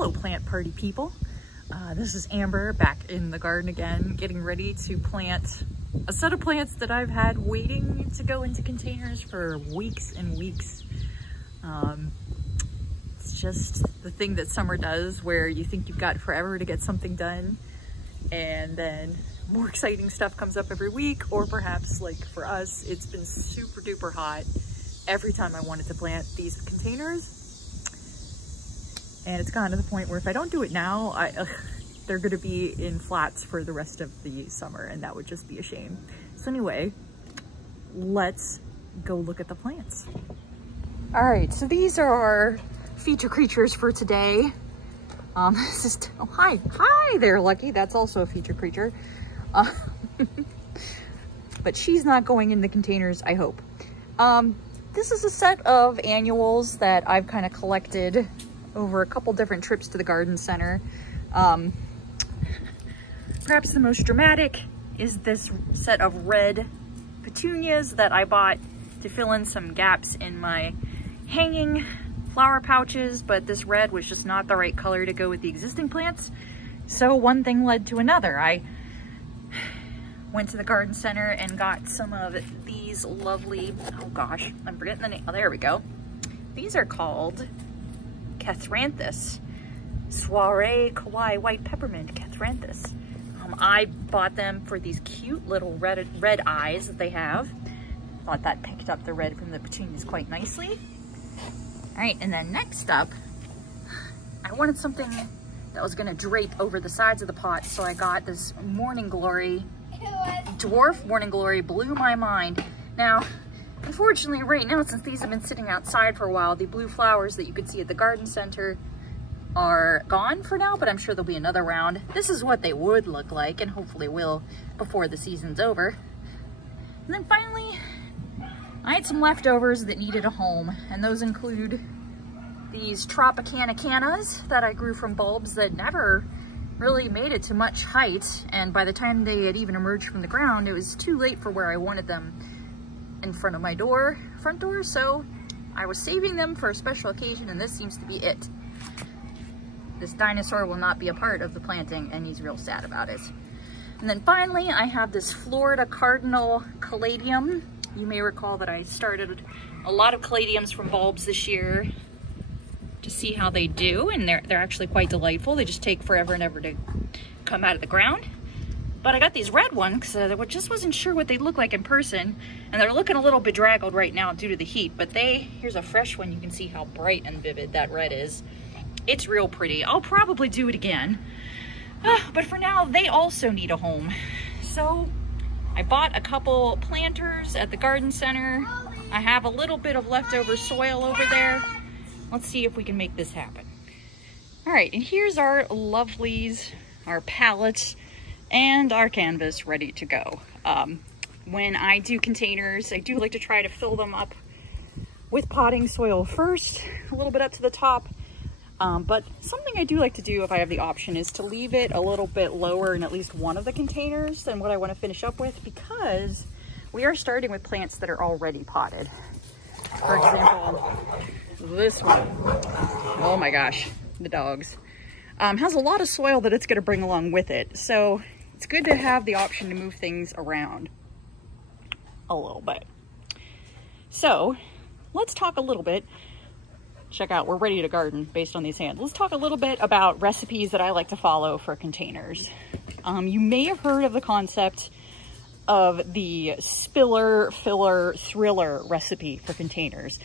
Hello plant party people. This is Amber back in the garden again, getting ready to plant a set of plants that I've had waiting to go into containers for weeks and weeks. It's just the thing that summer does where you think you've got forever to get something done, and then more exciting stuff comes up every week, or perhaps like for us, it's been super duper hot every time I wanted to plant these containers. And it's gotten to the point where if I don't do it now, they're gonna be in flats for the rest of the summer, and that would just be a shame. So anyway, let's go look at the plants. All right, so these are our feature creatures for today. This is, oh, hi there, Lucky. That's also a feature creature. But she's not going in the containers, I hope. This is a set of annuals that I've kind of collected over a couple different trips to the garden center. Perhaps the most dramatic is this set of red petunias that I bought to fill in some gaps in my hanging flower pouches, but this red was just not the right color to go with the existing plants. So one thing led to another. I went to the garden center and got some of these lovely, oh gosh, I'm forgetting the name. Oh, there we go. These are called cathranthus, soiree Kawaii white peppermint cathranthus. I bought them for these cute little red eyes that they have. Thought that picked up the red from the petunias quite nicely. All right, and then next up, I wanted something that was gonna drape over the sides of the pot, so I got this morning glory. Dwarf morning glory blew my mind. Now, unfortunately, right now, since these have been sitting outside for a while, the blue flowers that you could see at the garden center are gone for now, but I'm sure there'll be another round. This is what they would look like, and hopefully will before the season's over. And then finally, I had some leftovers that needed a home, and those include these Tropicana cannas that I grew from bulbs that never really made it to much height, and by the time they had even emerged from the ground, it was too late for where I wanted them in front of my front door, so I was saving them for a special occasion, and this seems to be it. This dinosaur will not be a part of the planting, and he's real sad about it. And then finally, I have this Florida cardinal caladium. You may recall that I started a lot of caladiums from bulbs this year to see how they do, and they're actually quite delightful. They just take forever and ever to come out of the ground. But I got these red ones because I just wasn't sure what they look like in person, and they're looking a little bedraggled right now due to the heat, but here's a fresh one. You can see how bright and vivid that red is. It's real pretty. I'll probably do it again. But for now, they also need a home. So I bought a couple planters at the garden center. I have a little bit of leftover soil over there. Let's see if we can make this happen. All right, and here's our lovelies, our pallets, and our canvas ready to go. When I do containers, I do like to try to fill them up with potting soil first, a little bit up to the top. But something I do like to do if I have the option is to leave it a little bit lower in at least one of the containers than what I want to finish up with, because we are starting with plants that are already potted. For example, this one, oh my gosh, the dogs, has a lot of soil that it's going to bring along with it. So it's good to have the option to move things around a little bit. So let's talk a little bit. Check out, we're ready to garden based on these hands. Let's talk a little bit about recipes that I like to follow for containers. You may have heard of the concept of the spiller, filler, thriller recipe for containers.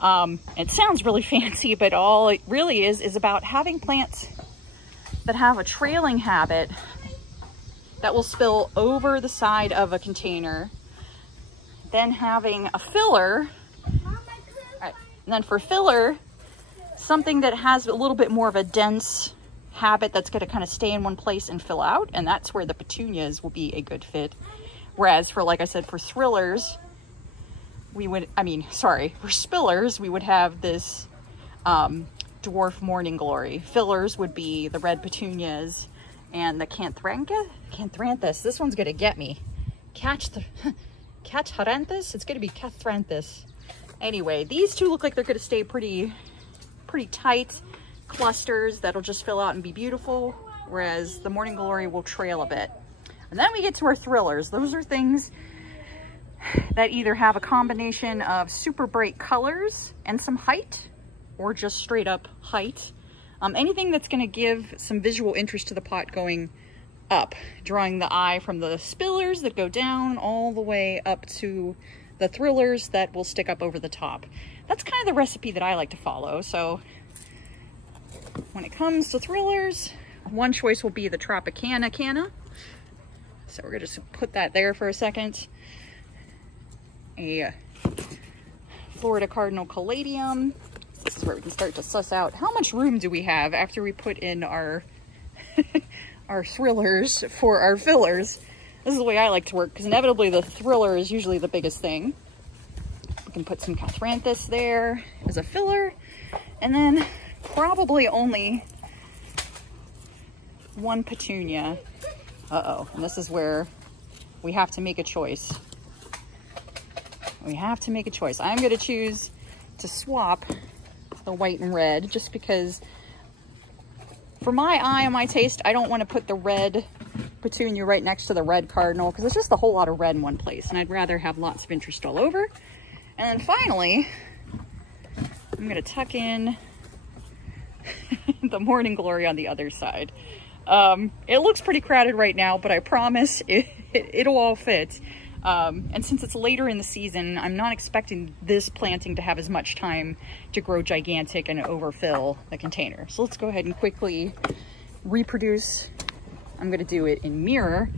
It sounds really fancy, but all it really is about having plants that have a trailing habit that will spill over the side of a container, then having a filler, and then for filler, something that has a little bit more of a dense habit that's going to kind of stay in one place and fill out, and that's where the petunias will be a good fit. Whereas for, like I said, for thrillers, for spillers, we would have this dwarf morning glory. Fillers would be the red petunias and the cathranthus. This one's going to get me. Cathranthus? It's going to be cathranthus. Anyway, these two look like they're going to stay pretty tight. clusters that'll just fill out and be beautiful, whereas the morning glory will trail a bit. And then we get to our thrillers. Those are things that either have a combination of super bright colors and some height, or just straight up height. Anything that's going to give some visual interest to the pot going up, drawing the eye from the spillers that go down all the way up to the thrillers that will stick up over the top. That's kind of the recipe that I like to follow. So when it comes to thrillers, one choice will be the Tropicana canna. So we're going to just put that there for a second. A Florida Cardinal caladium. This is where we can start to suss out how much room do we have after we put in our our thrillers for our fillers. This is the way I like to work, because inevitably the thriller is usually the biggest thing. We can put some cathranthus there as a filler, and then probably only one petunia. And this is where we have to make a choice. We have to make a choice. I'm going to choose to swap the white and red, just because for my eye and my taste, I don't want to put the red petunia right next to the red cardinal, because it's just a whole lot of red in one place, and I'd rather have lots of interest all over. And then finally, I'm going to tuck in the morning glory on the other side. It looks pretty crowded right now, but I promise it'll all fit. And since it's later in the season, I'm not expecting this planting to have as much time to grow gigantic and overfill the container. So let's go ahead and quickly reproduce. I'm going to do it in mirror,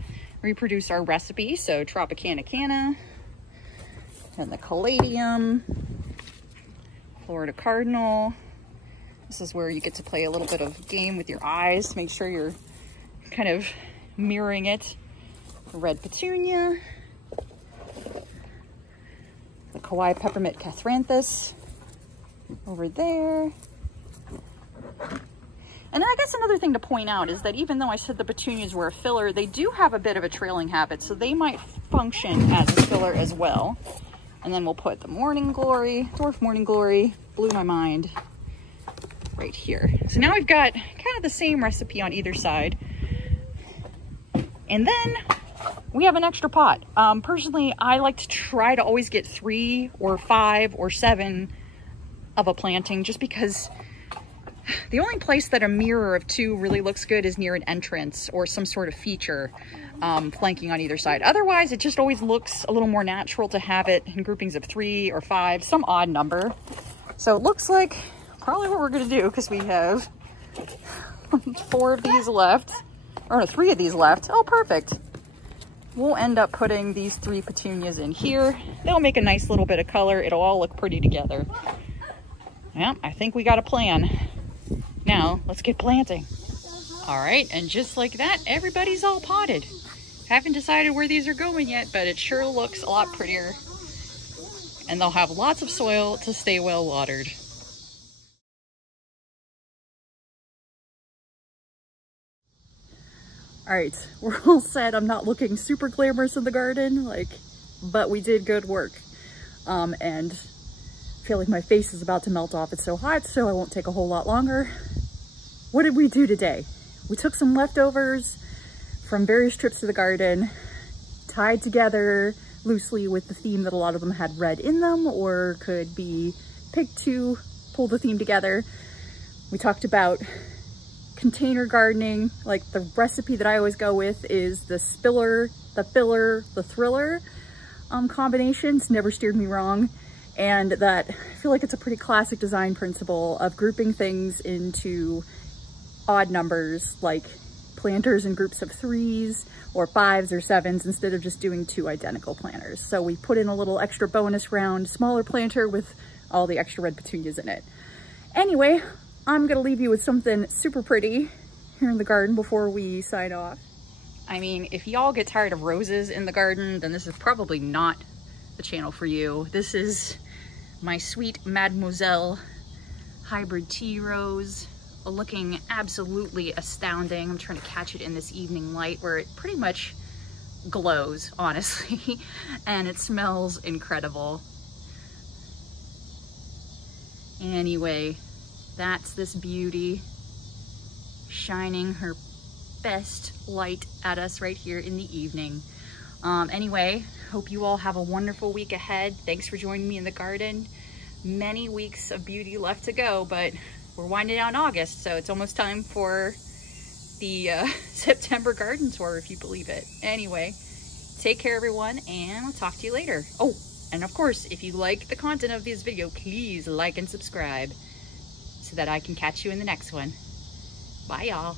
reproduce our recipe. So Tropicana canna, and the caladium, Florida Cardinal. This is where you get to play a little bit of game with your eyes. Make sure you're kind of mirroring it. The red petunia, the Kawaii peppermint cathranthus over there. And then I guess another thing to point out is that even though I said the petunias were a filler, they do have a bit of a trailing habit, so they might function as a filler as well. And then we'll put the morning glory, dwarf morning glory, blew my mind, right here. So now we've got kind of the same recipe on either side. And then we have an extra pot. Personally, I like to try to always get 3 or 5 or 7 of a planting, just because the only place that a mirror of 2 really looks good is near an entrance or some sort of feature flanking on either side. Otherwise, it just always looks a little more natural to have it in groupings of 3 or 5, some odd number. So it looks like probably what we're gonna do, because we have 4 of these left, or no, 3 of these left. Oh, perfect. We'll end up putting these 3 petunias in here. They'll make a nice little bit of color. It'll all look pretty together. Yeah, I think we got a plan. Now, let's get planting. All right, and just like that, everybody's all potted. Haven't decided where these are going yet, but it sure looks a lot prettier. And they'll have lots of soil to stay well watered. All right, we're all set. I'm not looking super glamorous in the garden, but we did good work. And I feel like my face is about to melt off. It's so hot, so I won't take a whole lot longer. What did we do today? We took some leftovers from various trips to the garden, tied together loosely with the theme that a lot of them had red in them, or could be picked to pull the theme together. We talked about container gardening. Like, the recipe that I always go with is the spiller, the filler, the thriller combinations. Never steered me wrong. And that, I feel like it's a pretty classic design principle of grouping things into odd numbers, like planters in groups of 3s or 5s or 7s, instead of just doing 2 identical planters. So we put in a little extra bonus round, smaller planter with all the extra red petunias in it. Anyway, I'm gonna leave you with something super pretty here in the garden before we sign off. I mean, if y'all get tired of roses in the garden, then this is probably not the channel for you. This is my sweet Mademoiselle hybrid tea rose, looking absolutely astounding. I'm trying to catch it in this evening light where it pretty much glows, honestly, and it smells incredible. Anyway, That's this beauty shining her best light at us right here in the evening. Anyway, hope you all have a wonderful week ahead. Thanks for joining me in the garden. Many weeks of beauty left to go, but we're winding down August, so it's almost time for the September garden tour, if you believe it. Anyway, take care everyone, and I'll talk to you later. Oh, and of course, if you like the content of this video, please like and subscribe so that I can catch you in the next one. Bye y'all.